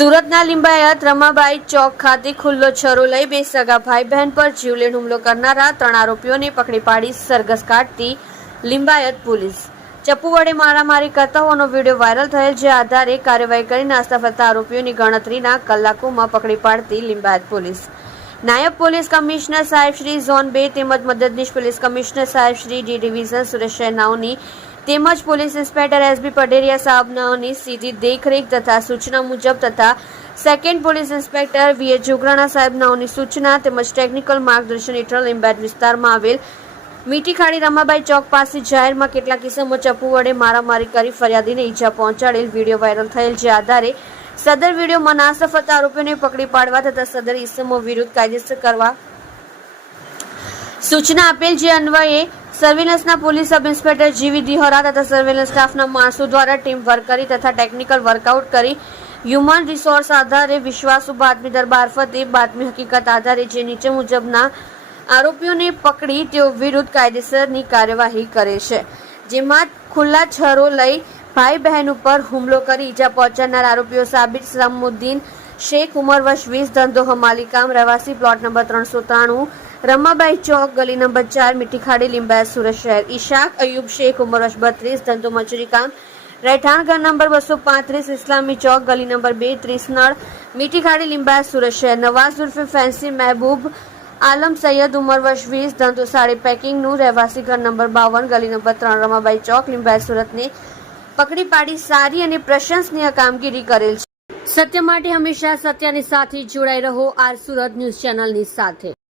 સુરતના લિંબાયત રમાબાઈ ચોક ખાતે ખુલ્લો છરો લઈ બે સગા ભાઈ બહેન પર જીવલેણ હુમલો કરનારા 3 આરોપીઓને પકડી પાડી સરઘસ કાઢતી લિંબાયત પોલીસ। ચપ્પુ વડે મારામારી કરતા હોવાનો વિડીયો વાયરલ થયેલ, જે આધારે કાર્યવાહી કરી નાસ્તા ફરતા આરોપીઓની ગણતરીના કલાકોમાં પકડી પાડતી લિંબાયત પોલીસ। નાયબ પોલીસ કમિશનર સાહેબ શ્રી ઝોન 2 તેમજ મદદનીશ પોલીસ કમિશનર સાહેબ શ્રી ડી ડિવિઝન સુરેશ શહેનાઓની તેમજ પોલીસ ઇન્સ્પેક્ટર એસબી પટેરિયા સાહેબનાઓની સીધી દેખરેખ તથા સૂચના મુજબ તથા સેકન્ડ પોલીસ ઇન્સ્પેક્ટર વીએ જોગરાણા સાહેબનાઓની સૂચના તેમજ ટેકનિકલ માર્ગદર્શન હેઠળ લિંબાયત વિસ્તારમાં આવેલ મીઠી ખાડી રમાબાઈ ચોક પાસે જાહેરમાં કેટલાક કિસ્સામો ચપ્પુ વડે મારામારી કરી ફરિયાદીને ઈજા પહોંચાડેલ વિડીયો વાયરલ થયેલ, જે આધારે સદર વિડીયોમાં નાસ્તા ફરતા આરોપીઓને પકડી પાડવા તથા સદર ઇસમો વિરુદ્ધ કાયદેસર કરવા સૂચના આપેલ, જે અન્વયે સર્વેલન્સના પોલીસ સબ ઇન્સ્પેક્ટર જીવી દિહોરા તથા સર્વેલન્સ સ્ટાફના માણસો દ્વારા ટીમ વર્ક કરી તથા ટેકનિકલ વર્કઆઉટ કરી હ્યુમન રિસોર્સ આધારે વિશ્વાસુ બાતમીદાર મારફતે બાતમી હકીકત આધારે જે નીચે મુજબના આરોપીઓને પકડી તેઓ વિરુદ્ધ કાયદેસરની કાર્યવાહી કરે છે, જેમાં ખુલ્લા છરો લઈ ભાઈ બહેન ઉપર હુમલો કરી ઈજા પહોંચાડનાર આરોપીઓ સાબિર સલામુદ્દીન શેખ ઉંમર વર્ષ 20 ધંધો હમાલી કામ રહેવાસી પ્લોટ નંબર 393 રમાબાઈ ચોક ગલી નંબર 4 મીઠી ખાડી લિંબાયત સુરત શહેર। ઈશાક અયુબ શેખ ઉંમર વર્ષ 32 ધંધો મજૂરી કામ રહેઠાણ ઘર નંબર 235 ઇસ્લામી ચોક ગલી નંબર 2 30 નળ મીઠી ખાડી લિંબાયત સુરત શહેર। નવાઝ ઉર્ફે ફેન્સી મહેબૂબ આલમ સૈયદ ઉંમર વર્ષ 20 ધંધો સાડી પેકિંગનું રહેવાસી ઘર નંબર 52 ગલી નંબર 3 રમાબાઈ ચોક લિંબાયત સુરતને પકડી પાડી સારી અને પ્રશંસનીય કામગીરી કરેલ છે। સત્ય માટે હંમેશા સત્યની સાથે જોડાઈ રહો। આર સુરત ન્યૂઝ ચેનલની સાથે।